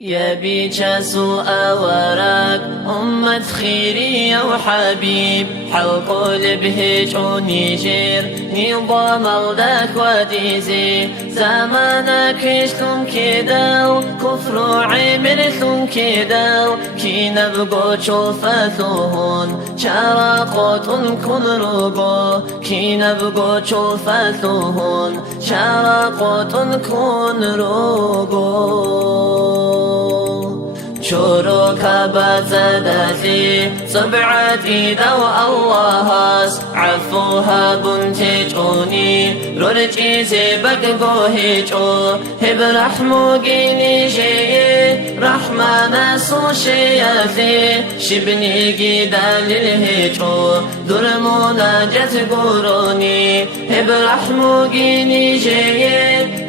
يبي سوء وراك أمة خيرية وحبيب حلقوا لبهج نيجير نظام الدك وديزي زمانك يشلون كدال كفر عمرتون كدال كي نبقو شوفتوهن شراقوت كن رقو كي نبقو شوفتوهن شراقوت كن رقو شروك بزدتي صبعت إذا واللهس عفوها بنتجوني رجي زبق قوهجو هب رحمو جيني جي رحمة سوشياتي شبني جيدا للهجو درمونا جت قروني هب رحمو جيني جي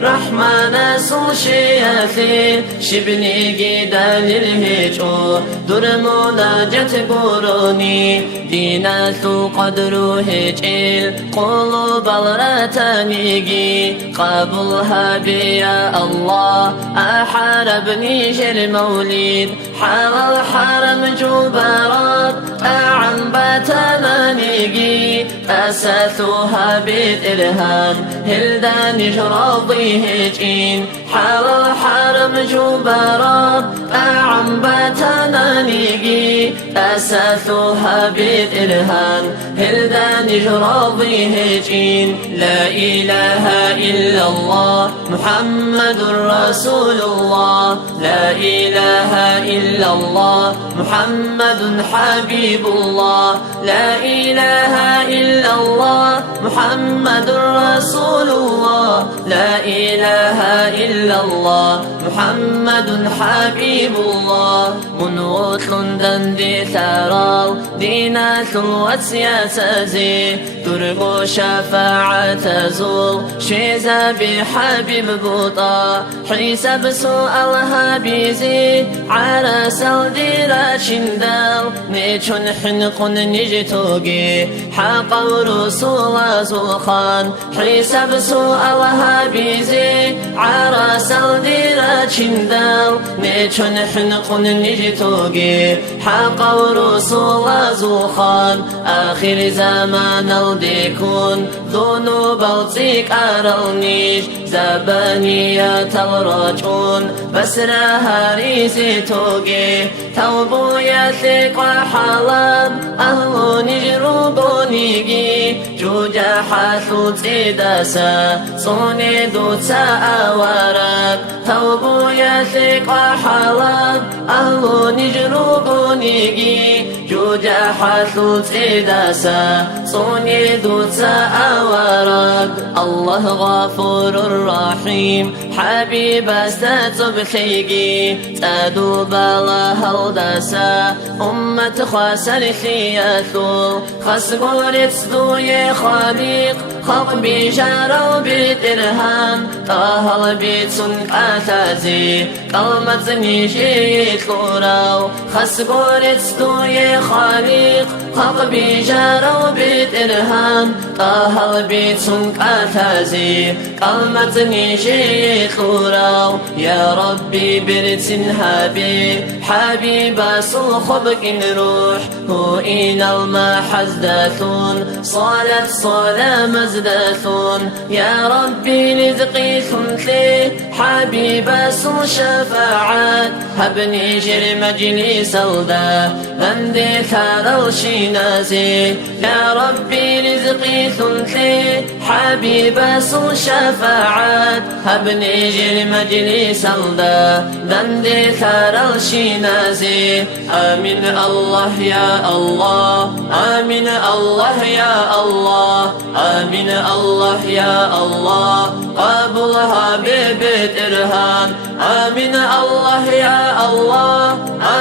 رحمة سوشياتي شبني جيدا للهجو درمونا جت قروني ديناتو قدرو هجيل قلوب الرتانيجي قبلها بيا الله أحاربني جل موليد حال الحرم جبرات أعم باتمانيجي أساسوها بالإرهام هلدان جراضي هجين حال الحرم جبرات أعم باتمانيجي أساسوها بالإرهام هلدان جراضي هجين لا إله إلا الله محمد رسول الله لا إله إلا الله محمد حبيب الله لا إله إلا الله محمد رسول الله لا إله إلا الله محمد حبيب الله منوط لندن دي ثرال دينات وسياسة زي ترقو شفاعة زول شيزا بحبيب بوطا حساب سؤال هابيزي عرس الديرة شندال نيشون حنقون نجتوغي حق رسول زوخان حساب سؤال هابيزي عرس الديرة شندال نيشون حنقون نجتوغي حق رسول زوخان آخر زمان الديكون ذنوب التيك أرلنيش زبانية الرجون بسرها ريسي توقي توبو يثق وحلم أهل نجربونيجي جوجا حثو تيدسا صوني دوتسا أورك توبو يثق وحلم أهل نجربونيجي جوجا حثو تيدسا صوني دوتسا أورك الله غفور رحيم حبيب استتب خيجي تدو بلا هلدسا أمة خسر خياثو خسقورت سدوي خليق خلق بجارو بترهام طاهل بيتسن قاتازي قلمت نيجيت لوراو خسقورت سدوي خليق خلق بجارو بترهام طاهل بيتسن قاتازي قلمت نيجيت لوراو يا ربي برتن هابي حبيب صخبك نروح هو إلى المحزدثون صالت صلاة مزدثون يا ربي لذقي ثمثي حبيب سو شفاعات هبني جر مجلس الدا بندي ثار الشينازي يا ربي رزقي ثمثي حبيب سو شفاعات هبني جر مجلس الدا بندي ثار الشينازي آمين الله يا الله آمين الله يا الله آمين الله يا الله قبلها ببيت إرهام آمين الله يا الله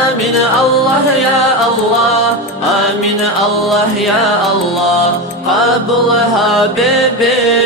آمين الله يا الله آمين الله يا الله قبلها ببيت